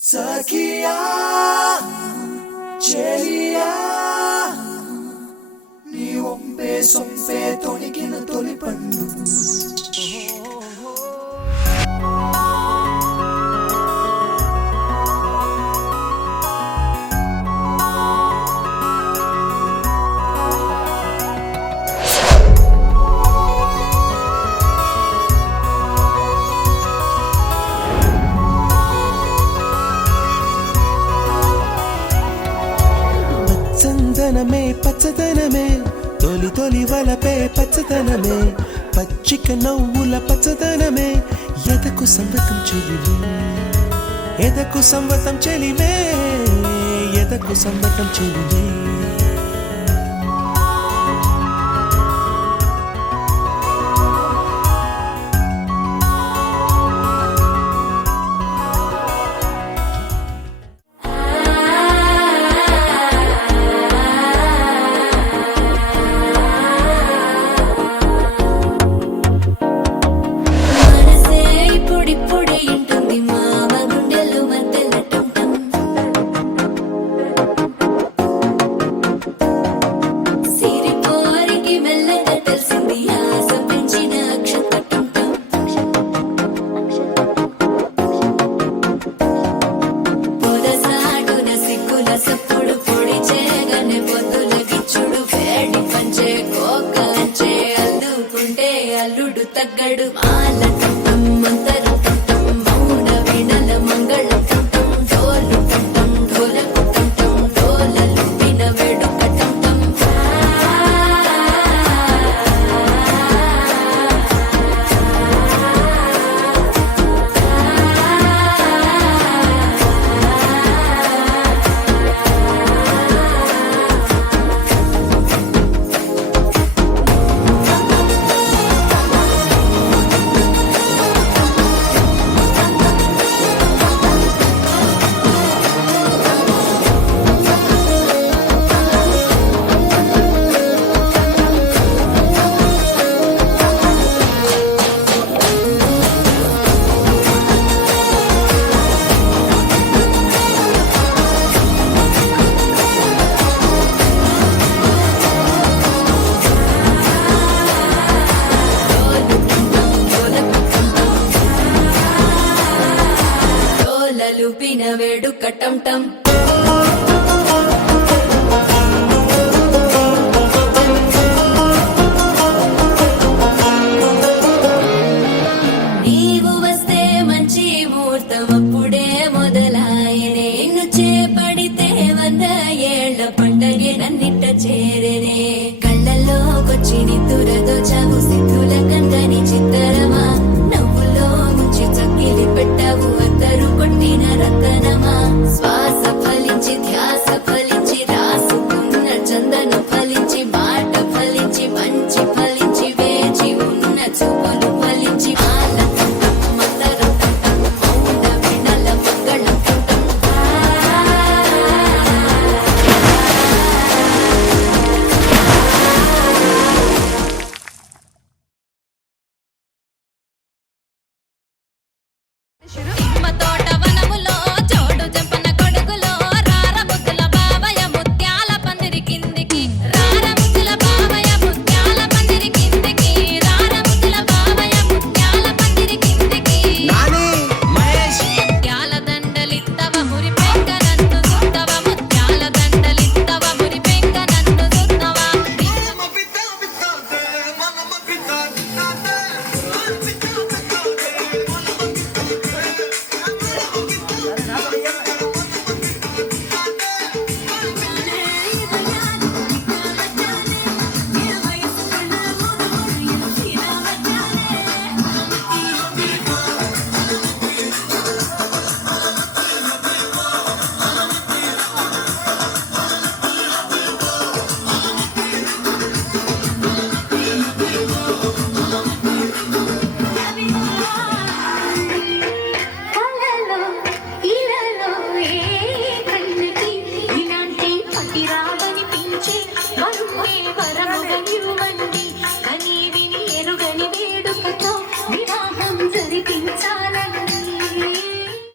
సఖియా చెలియా నీ ఒంపే సొంపే తొణికిన తొలి పండు చందనమే పచ్చదనమే తొలి తొలి వలపే పచ్చదనమే పచ్చిక నవ్వుల పచ్చదనమే ఎదకు సంవతం చెలిమే ఎదకు సంవతం చెలిమే ఎదకు సంవతం చెలిమే అల్లుడు తగ్గడు మాల కంఠం మంతరం కంఠం మౌన వినల మంగళ కంఠం డోలు కంఠం ఢోలకు కంఠం డోలలు వినవేడు కంఠం వినవేడు కటంటం నీవు వస్తే మంచి ముహూర్తం అప్పుడే మొదలాయనే నిన్ను చేపడితే 100 ఏళ్ల పండగే నన్నిట్ట చేరేనే కళ్ళల్లోకొచ్చి నిద్దురదో చావు సిద్ధుల కందని చిత్తర